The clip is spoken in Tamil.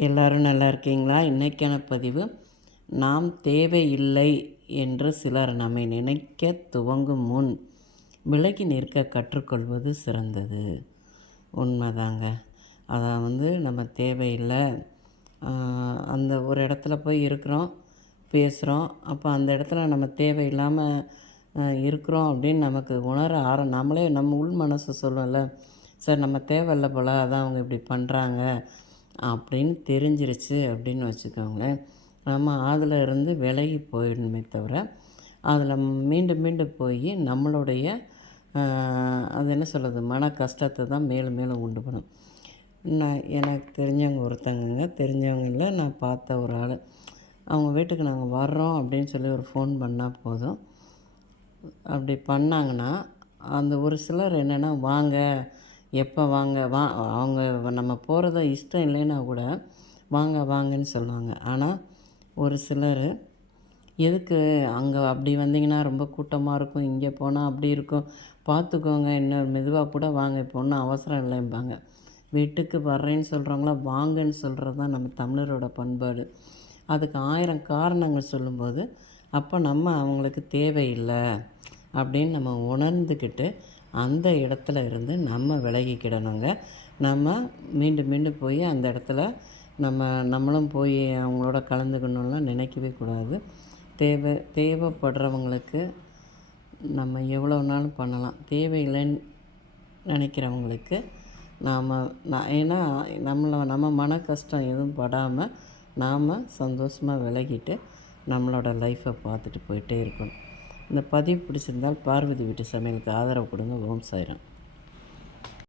எல்லோரும் நல்லா இருக்கீங்களா? இன்றைக்கான பதிவு, நாம் தேவையில்லை என்று சிலர் நம்மை நினைக்க துவங்கும் முன் விலகி நிற்க கற்றுக்கொள்வது சிறந்தது. உண்மைதாங்க. அதான் நம்ம தேவையில்லை, அந்த ஒரு இடத்துல போய் இருக்கிறோம், பேசுகிறோம். அப்போ அந்த இடத்துல நம்ம தேவையில்லாமல் இருக்கிறோம் அப்படின்னு நமக்கு உணர நம்மளே நம்ம உள் மனசு சொல்லல, சார் நம்ம தேவையில்லை போல், அதான் அவங்க இப்படி பண்ணுறாங்க அப்படின்னு தெரிஞ்சிருச்சு அப்படின்னு வச்சுக்கோங்களேன். நம்ம அதில் இருந்து விலகி போயிடணுமே தவிர, அதில் மீண்டும் மீண்டும் போய் நம்மளுடைய அது என்ன சொல்கிறது, மன கஷ்டத்தை தான் மேலும் மேலும் உண்டு பண்ணும். எனக்கு தெரிஞ்சவங்க ஒருத்தங்கங்க, தெரிஞ்சவங்க இல்லை, நான் பார்த்த ஒரு ஆள். அவங்க வீட்டுக்கு நாங்கள் வர்றோம் அப்படின்னு சொல்லி ஒரு ஃபோன் பண்ணால் போதும். அப்படி பண்ணாங்கன்னா அந்த ஒரு சிலர் என்னென்னா, வாங்க எப்போ வாங்க அவங்க நம்ம போகிறத இஷ்டம் இல்லைன்னா கூட வாங்க வாங்கன்னு சொல்லுவாங்க. ஆனால் ஒரு சிலர் எதுக்கு அங்கே அப்படி வந்தீங்கன்னா ரொம்ப கூட்டமாக இருக்கும், இங்கே போனால் அப்படி இருக்கும், பார்த்துக்கோங்க, இன்னும் மெதுவாக கூட வாங்க, இப்போ ஒன்றும் அவசரம் இல்லைம்பாங்க. வீட்டுக்கு வர்றேன்னு சொல்கிறவங்கள வாங்கன்னு சொல்கிறது தான் நம்ம தமிழரோட பண்பாடு. அதுக்கு 1000 காரணங்கள் சொல்லும்போது அப்போ நம்ம அவங்களுக்கு தேவையில்லை அப்படின்னு நம்ம உணர்ந்துக்கிட்டு அந்த இடத்துல இருந்து நம்ம விலகிக்கிடணுங்க. நம்ம மீண்டும் மீண்டும் போய் அந்த இடத்துல நம்மளும் போய் அவங்களோட கலந்துக்கணும்லாம் நினைக்கவே கூடாது. தேவைப்படுறவங்களுக்கு நம்ம எவ்வளோ நாளும் பண்ணலாம். தேவையில்லைன்னு நினைக்கிறவங்களுக்கு ஏன்னா நம்ம மன கஷ்டம் எதுவும் படாமல் நாம் சந்தோஷமாக விலகிட்டு நம்மளோட லைஃப்பை பார்த்துட்டு போயிட்டே இருக்கணும். இந்த பதிவு பிடிச்சிருந்தால் பார்வதி வீட்டு சமையலுக்கு ஆதரவு கொடுங்க. ஓம் சாய்ராம்.